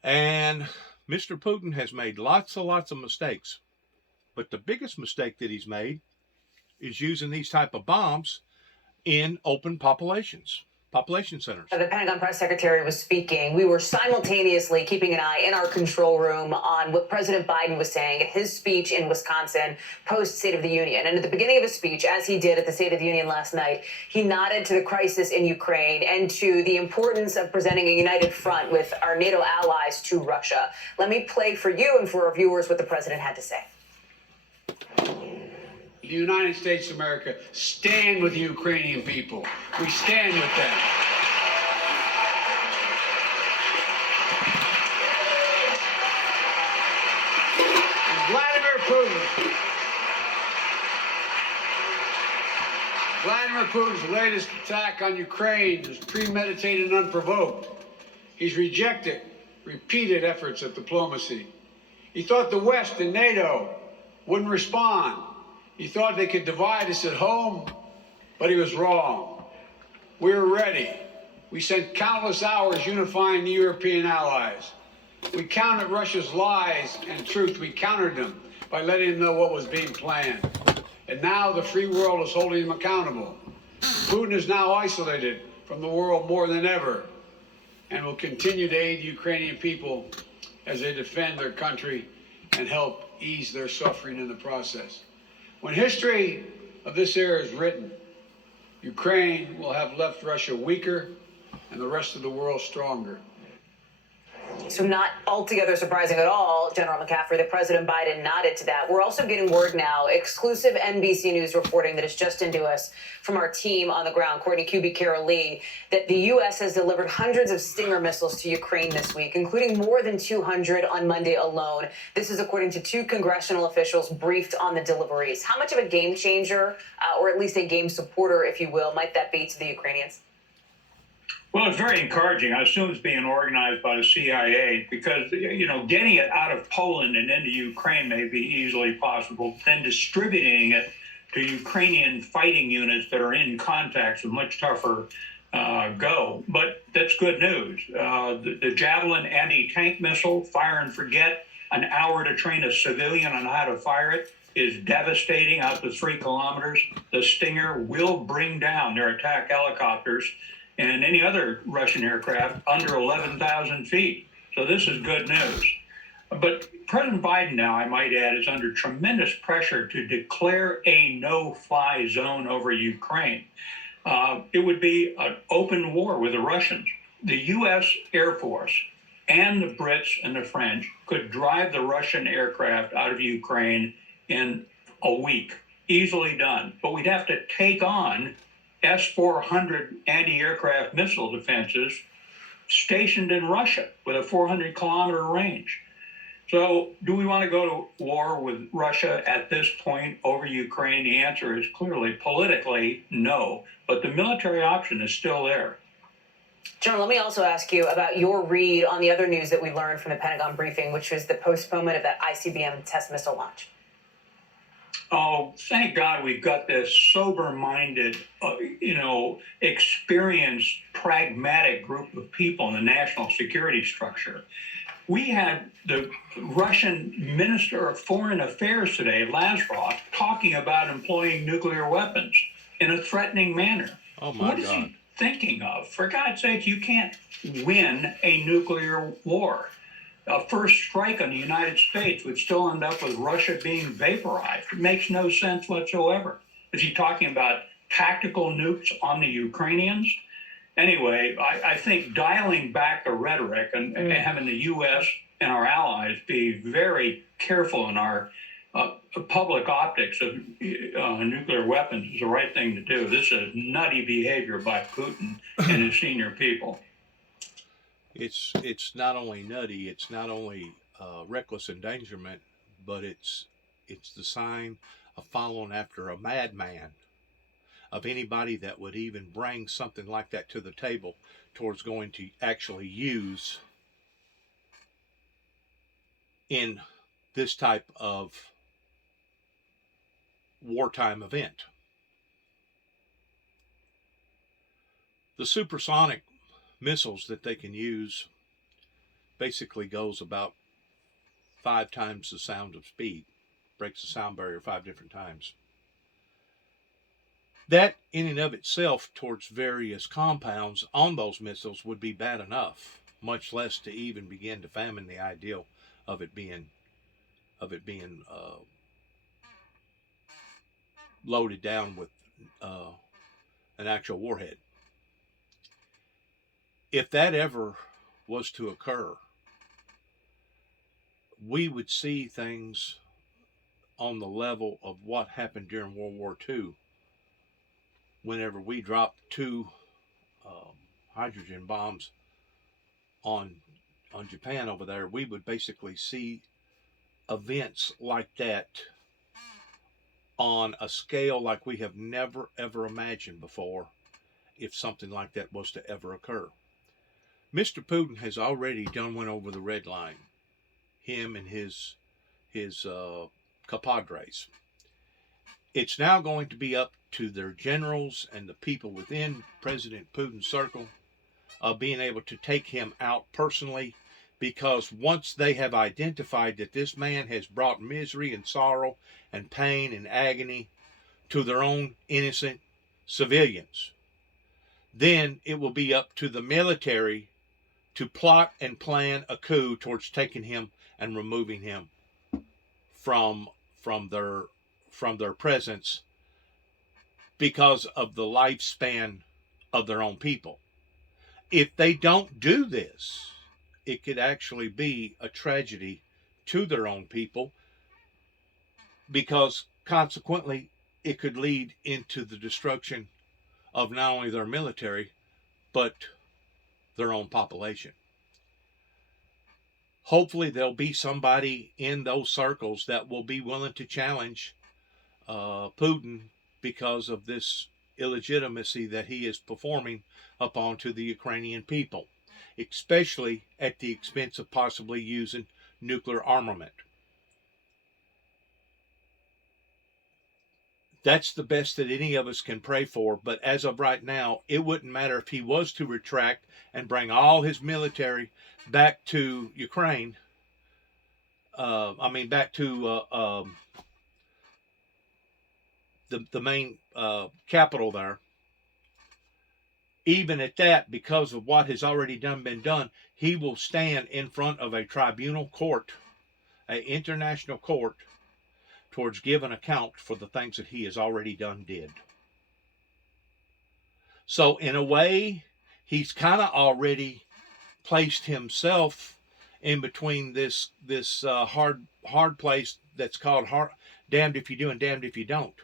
And Mr. Putin has made lots of mistakes. But the biggest mistake that he's made is using these type of bombs in open population centers. The Pentagon press secretary was speaking. We were simultaneously keeping an eye in our control room on what President Biden was saying at his speech in Wisconsin post State of the Union. And at the beginning of his speech, as he did at the State of the Union last night, he nodded to the crisis in Ukraine and to the importance of presenting a united front with our NATO allies to Russia. Let me play for you and for our viewers what the president had to say. The United States of America stand with the Ukrainian people. We stand with them. And Vladimir Putin's latest attack on Ukraine is premeditated and unprovoked. He's rejected repeated efforts at diplomacy. He thought the West and NATO wouldn't respond. He thought they could divide us at home, but he was wrong. We were ready. We spent countless hours unifying the European allies. We countered Russia's lies and truth. We countered them by letting them know what was being planned. And now the free world is holding him accountable. Putin is now isolated from the world more than ever and will continue to aid the Ukrainian people as they defend their country and help ease their suffering in the process. When history of this era is written, Ukraine will have left Russia weaker and the rest of the world stronger. So not altogether surprising at all, General McCaffrey, that President Biden nodded to that. We're also getting word now, exclusive NBC News reporting that is just into us from our team on the ground, Courtney Kuby, Carol Lee, that the U.S. has delivered hundreds of Stinger missiles to Ukraine this week, including more than 200 on Monday alone. This is according to two congressional officials briefed on the deliveries. How much of a game changer, or at least a game supporter, if you will, might that be to the Ukrainians? Well, it's very encouraging. I assume it's being organized by the CIA because, getting it out of Poland and into Ukraine may be easily possible. Then distributing it to Ukrainian fighting units that are in contact is a much tougher go. But that's good news. The Javelin anti-tank missile, fire and forget, an hour to train a civilian on how to fire it, is devastating out to 3 kilometers. The Stinger will bring down their attack helicopters and any other Russian aircraft under 11,000 feet. So this is good news. But President Biden now, I might add, is under tremendous pressure to declare a no-fly zone over Ukraine. It would be an open war with the Russians. The U.S. Air Force and the Brits and the French could drive the Russian aircraft out of Ukraine in a week. Easily done. But we'd have to take on S-400 anti-aircraft missile defenses stationed in Russia with a 400-kilometer range. So do we want to go to war with Russia at this point over Ukraine? The answer is clearly politically no, but the military option is still there. General, let me also ask you about your read on the other news that we learned from the Pentagon briefing, which was the postponement of that ICBM test missile launch. Oh, thank God we've got this sober-minded, experienced, pragmatic group of people in the national security structure. We had the Russian Minister of Foreign Affairs today, Lavrov, talking about employing nuclear weapons in a threatening manner. Oh, my God. What is he thinking of? For God's sake, you can't win a nuclear war. A first strike on the United States would still end up with Russia being vaporized. It makes no sense whatsoever. Is he talking about tactical nukes on the Ukrainians? Anyway, I think dialing back the rhetoric and having the U.S. and our allies be very careful in our public optics of nuclear weapons is the right thing to do. This is nutty behavior by Putin and his senior people. It's not only nutty, it's not only reckless endangerment, but it's the sign of following after a madman, of anybody that would even bring something like that to the table towards going to actually use in this type of wartime event. The supersonic missiles that they can use basically goes about 5 times the sound of speed, breaks the sound barrier 5 different times. That in and of itself towards various compounds on those missiles would be bad enough, much less to even begin to fathom the ideal of it being loaded down with an actual warhead. If that ever was to occur, we would see things on the level of what happened during World War II. Whenever we dropped 2 hydrogen bombs on Japan over there, we would basically see events like that on a scale like we have never ever imagined before, if something like that was to ever occur. Mr. Putin has already went over the red line, him and his compadres. It's now going to be up to their generals and the people within President Putin's circle of being able to take him out personally, because once they have identified that this man has brought misery and sorrow and pain and agony to their own innocent civilians, then it will be up to the military to plot and plan a coup towards taking him and removing him from their presence, because of the lifespan of their own people. If they don't do this, it could actually be a tragedy to their own people, because consequently it could lead into the destruction of not only their military, but their own population. Hopefully there'll be somebody in those circles that will be willing to challenge Putin because of this illegitimacy that he is performing upon to the Ukrainian people, especially at the expense of possibly using nuclear armament. That's the best that any of us can pray for, but as of right now, it wouldn't matter if he was to retract and bring all his military back to Ukraine, back to the main capital there. Even at that, because of what has already been done, he will stand in front of a tribunal court, an international court, towards giving account for the things that he has already did. So in a way, he's kind of already placed himself in between this hard place that's called damned if you do and damned if you don't.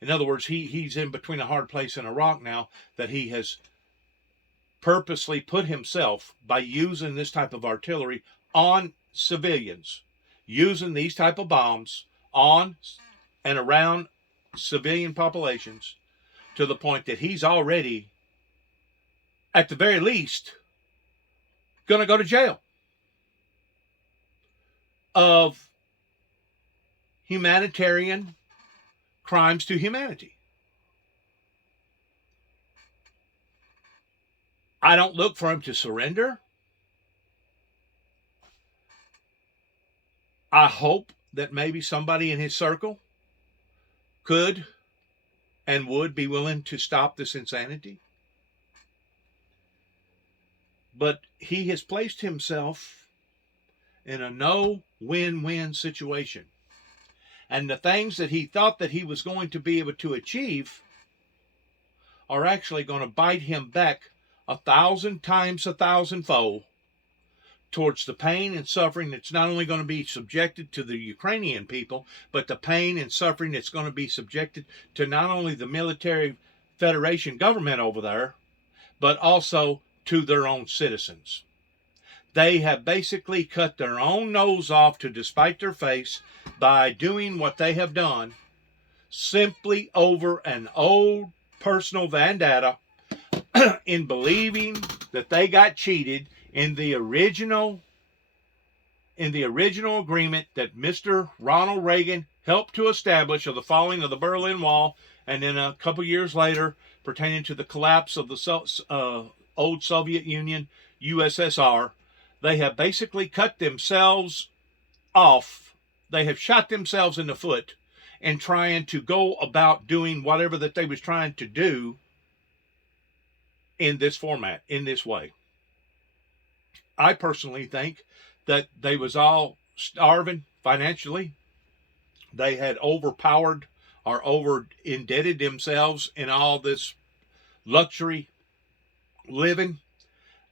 In other words, he's in between a hard place and a rock now, that he has purposely put himself by using this type of artillery on civilians, using these type of bombs on and around civilian populations, to the point that he's already, at the very least, going to go to jail of humanitarian crimes to humanity. I don't look for him to surrender. I hope that maybe somebody in his circle could and would be willing to stop this insanity. But he has placed himself in a no-win-win situation. And the things that he thought that he was going to be able to achieve are actually going to bite him back 1,000 times 1,000-fold towards the pain and suffering that's not only going to be subjected to the Ukrainian people, but the pain and suffering that's going to be subjected to not only the military federation government over there, but also to their own citizens. They have basically cut their own nose off to despite their face by doing what they have done, simply over an old personal vendetta in believing that they got cheated in the original agreement that Mr. Ronald Reagan helped to establish of the falling of the Berlin Wall, and then a couple years later, pertaining to the collapse of the old Soviet Union, USSR, they have basically cut themselves off. They have shot themselves in the foot in trying to go about doing whatever that they was trying to do in this format, in this way. I personally think that they was all starving financially. They had overpowered or over indebted themselves in all this luxury living,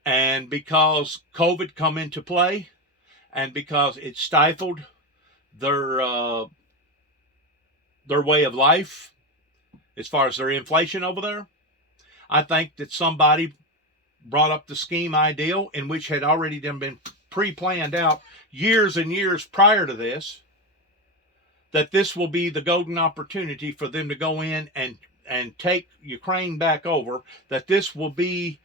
and because COVID come into play, and because it stifled their way of life as far as their inflation over there, I think that somebody brought up the scheme ideal, in which had already been pre-planned out years and years prior to this, that this will be the golden opportunity for them to go in and take Ukraine back over, that this will be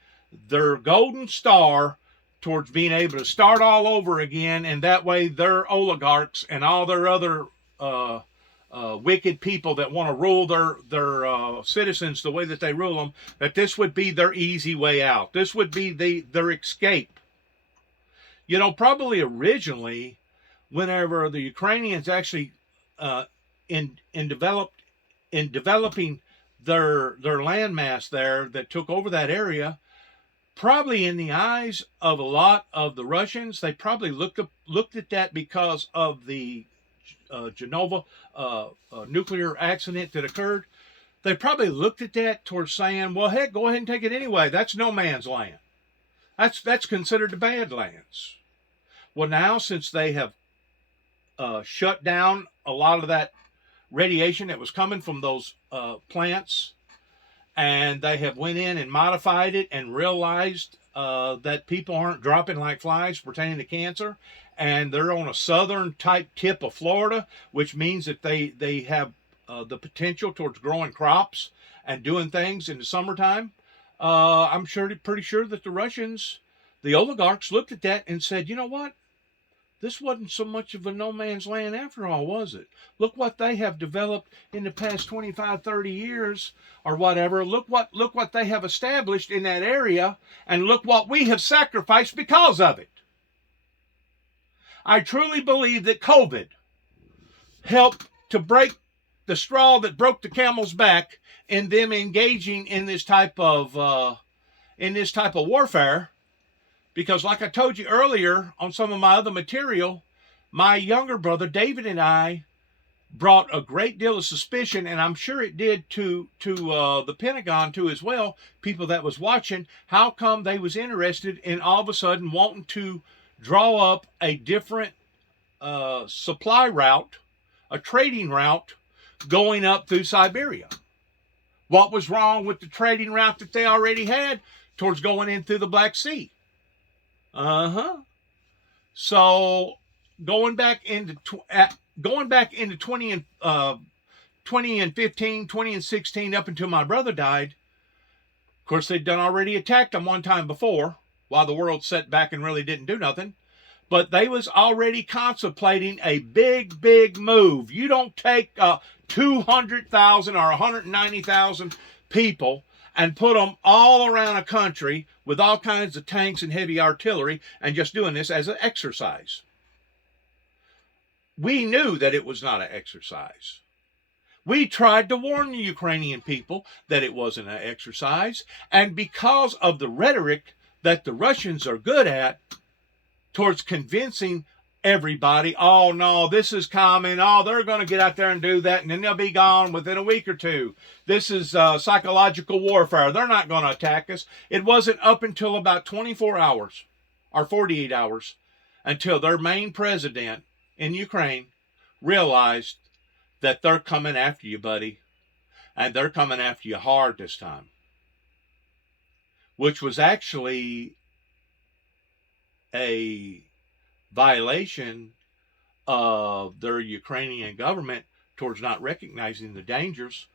their golden star towards being able to start all over again, and that way their oligarchs and all their other wicked people that want to rule their citizens the way that they rule them, that this would be their easy way out. This would be their escape. You know, probably originally, whenever the Ukrainians actually in developing their landmass there that took over that area, probably in the eyes of a lot of the Russians, they probably looked at that because of the Genova nuclear accident that occurred. They probably looked at that towards saying, well, heck, go ahead and take it anyway. That's no man's land. That's considered the Badlands. Well, now, since they have shut down a lot of that radiation that was coming from those plants, and they have went in and modified it and realized that people aren't dropping like flies pertaining to cancer, and they're on a southern type tip of Florida, which means that they have the potential towards growing crops and doing things in the summertime. I'm pretty sure that the Russians, the oligarchs, looked at that and said, you know what? This wasn't so much of a no man's land after all, was it? Look what they have developed in the past 25, 30 years or whatever. Look what they have established in that area, and look what we have sacrificed because of it. I truly believe that COVID helped to break the straw that broke the camel's back in them engaging in this type of warfare. Because like I told you earlier on some of my other material, my younger brother David and I brought a great deal of suspicion, and I'm sure it did to the Pentagon too as well, people that was watching, how come they was interested in all of a sudden wanting to draw up a different supply route, a trading route going up through Siberia. What was wrong with the trading route that they already had towards going in through the Black Sea? So going back into 20 and 15, 20 and 16, up until my brother died. Of course, they'd already attacked them one time before, while the world sat back and really didn't do nothing. But they was already contemplating a big move. You don't take 200,000 or 190,000 people and put them all around a country with all kinds of tanks and heavy artillery and just doing this as an exercise. We knew that it was not an exercise. We tried to warn the Ukrainian people that it wasn't an exercise, and because of the rhetoric that the Russians are good at towards convincing everybody, oh no, this is coming, oh, they're going to get out there and do that, and then they'll be gone within a week or two. This is psychological warfare. They're not going to attack us. It wasn't up until about 24 hours or 48 hours until their main president in Ukraine realized that they're coming after you, buddy, and they're coming after you hard this time, which was actually a violation of their Ukrainian government towards not recognizing the dangers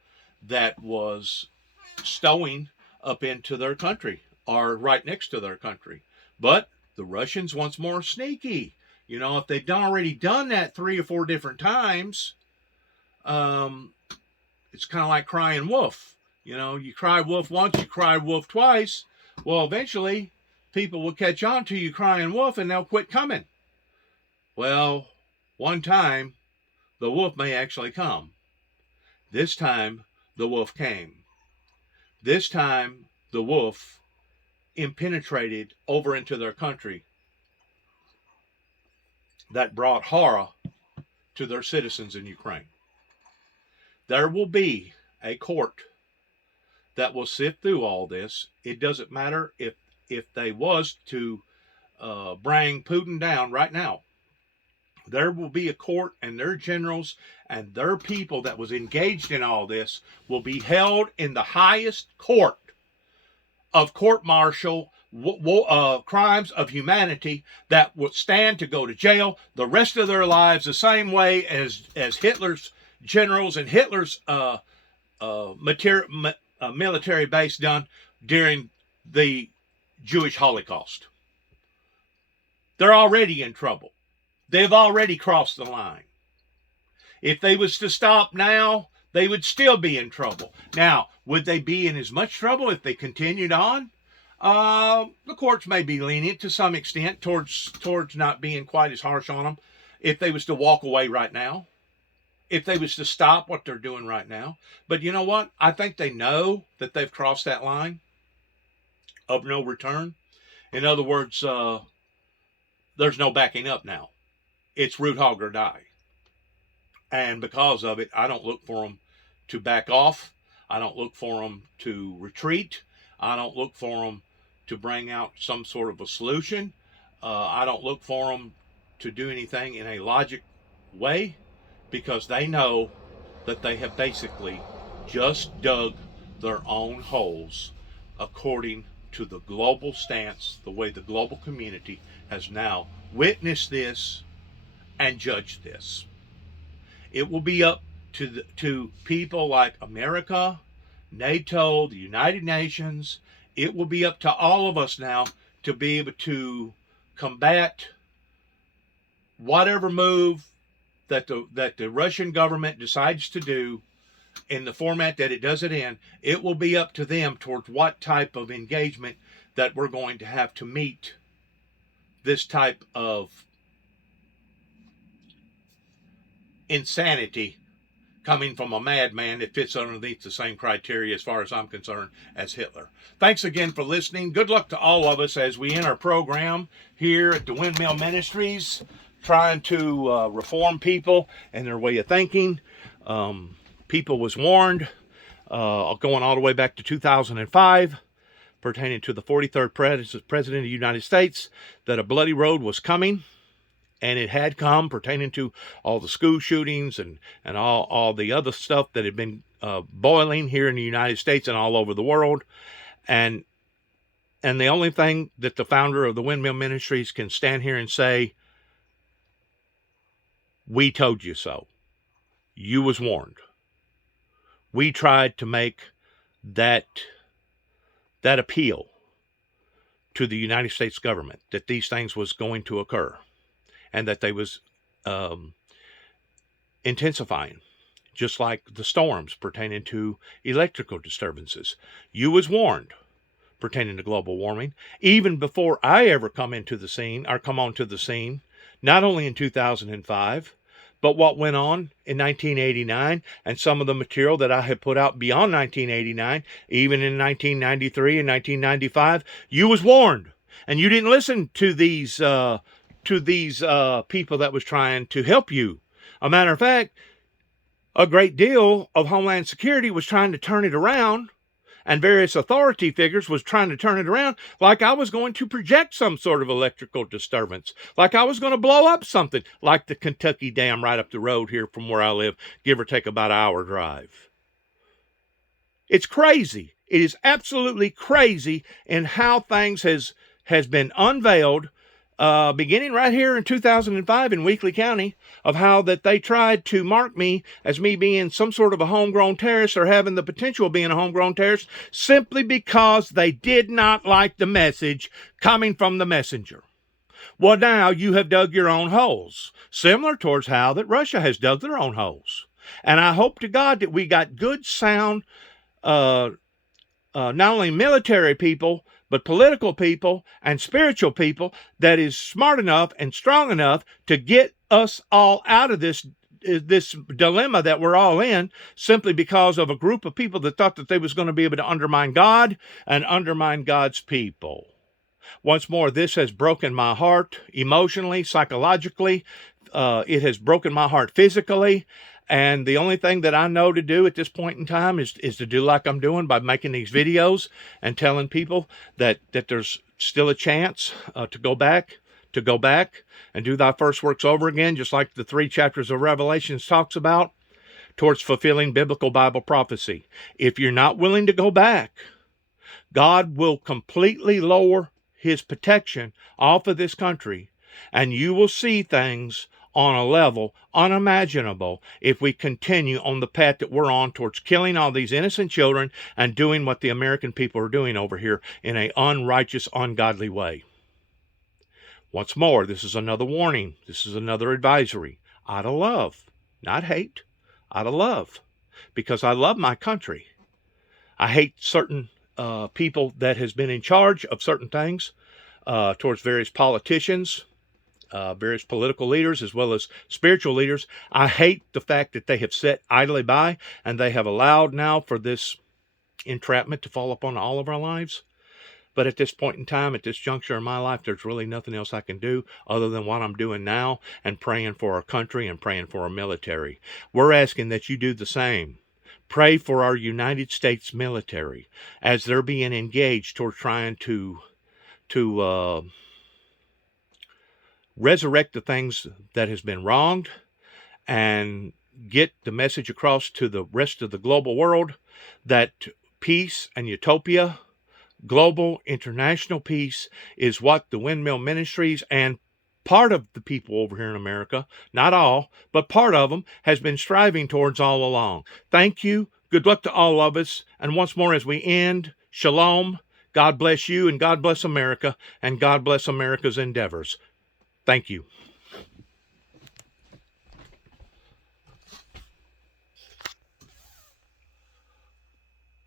that was stowing up into their country or right next to their country. But the Russians once more sneaky. You know, if they've already done that 3 or 4 different times, It's kind of like crying wolf. You know, you cry wolf once, you cry wolf twice. Well, eventually, people will catch on to you crying wolf and they'll quit coming. Well, one time, the wolf may actually come. This time, the wolf came. This time, the wolf impenetrated over into their country that brought horror to their citizens in Ukraine. There will be a court that will sift through all this. It doesn't matter if they was to bring Putin down right now. There will be a court, and their generals and their people that was engaged in all this will be held in the highest court of court-martial crimes of humanity that would stand to go to jail the rest of their lives, the same way as Hitler's generals and Hitler's military base done during the Jewish Holocaust. They're already in trouble. They've already crossed the line. If they was to stop now, they would still be in trouble. Now, would they be in as much trouble if they continued on? The courts may be lenient to some extent towards not being quite as harsh on them if they was to walk away right now, if they was to stop what they're doing right now. But you know what? I think they know that they've crossed that line of no return. In other words, there's no backing up now. It's root hog or die. And because of it, I don't look for them to back off. I don't look for them to retreat. I don't look for them to bring out some sort of a solution. I don't look for them to do anything in a logic way, because they know that they have basically just dug their own holes according to the global stance, the way the global community has now witnessed this and judged this. It will be up to people like America, NATO, the United Nations. It will be up to all of us now to be able to combat whatever move that the Russian government decides to do in the format that it does it in. It will be up to them towards what type of engagement that we're going to have to meet this type of insanity coming from a madman that fits underneath the same criteria, as far as I'm concerned, as Hitler. Thanks again for listening. Good luck to all of us as we end our program here at the Windmill Ministries, trying to reform people and their way of thinking. People was warned, going all the way back to 2005, pertaining to the 43rd President of the United States, that a bloody road was coming. And it had come, pertaining to all the school shootings and all the other stuff that had been boiling here in the United States and all over the world. And the only thing that the founder of the Windmill Ministries can stand here and say, we told you so. You was warned. We tried to make that appeal to the United States government that these things was going to occur, and that they was intensifying, just like the storms pertaining to electrical disturbances. You was warned pertaining to global warming, even before I ever come onto the scene, not only in 2005, but what went on in 1989, and some of the material that I had put out beyond 1989, even in 1993 and 1995. You was warned, and you didn't listen to these people that was trying to help you. A matter of fact, a great deal of Homeland Security was trying to turn it around, and various authority figures was trying to turn it around, like I was going to project some sort of electrical disturbance, like I was going to blow up something, like the Kentucky Dam right up the road here from where I live, give or take about an hour drive. It's crazy. It is absolutely crazy in how things has been unveiled, beginning right here in 2005 in Weakley County, of how that they tried to mark me as me being some sort of a homegrown terrorist, or having the potential of being a homegrown terrorist, simply because they did not like the message coming from the messenger. Well, now you have dug your own holes, similar towards how that Russia has dug their own holes. And I hope to God that we got good, sound, not only military people, but political people and spiritual people that is smart enough and strong enough to get us all out of this dilemma that we're all in, simply because of a group of people that thought that they was going to be able to undermine God and undermine God's people. Once more, this has broken my heart emotionally, psychologically. It has broken my heart physically. And the only thing that I know to do at this point in time is to do like I'm doing by making these videos and telling people that there's still a chance to go back and do thy first works over again, just like the 3 chapters of Revelations talks about, towards fulfilling biblical Bible prophecy. If you're not willing to go back, God will completely lower his protection off of this country, and you will see things on a level unimaginable if we continue on the path that we're on towards killing all these innocent children and doing what the American people are doing over here in an unrighteous, ungodly way. Once more, this is another warning. This is another advisory. Out of love, not hate, out of love, because I love my country. I hate certain people that has been in charge of certain things towards various politicians, various political leaders, as well as spiritual leaders. I hate the fact that they have sat idly by and they have allowed now for this entrapment to fall upon all of our lives. But at this point in time, at this juncture in my life, there's really nothing else I can do other than what I'm doing now and praying for our country and praying for our military. We're asking that you do the same. Pray for our United States military as they're being engaged toward trying to resurrect the things that has been wronged and get the message across to the rest of the global world that peace and utopia, global international peace, is what the Windmill Ministries and part of the people over here in America, not all, but part of them, has been striving towards all along. Thank you. Good luck to all of us. And once more, as we end, shalom. God bless you, and God bless America, and God bless America's endeavors. Thank you.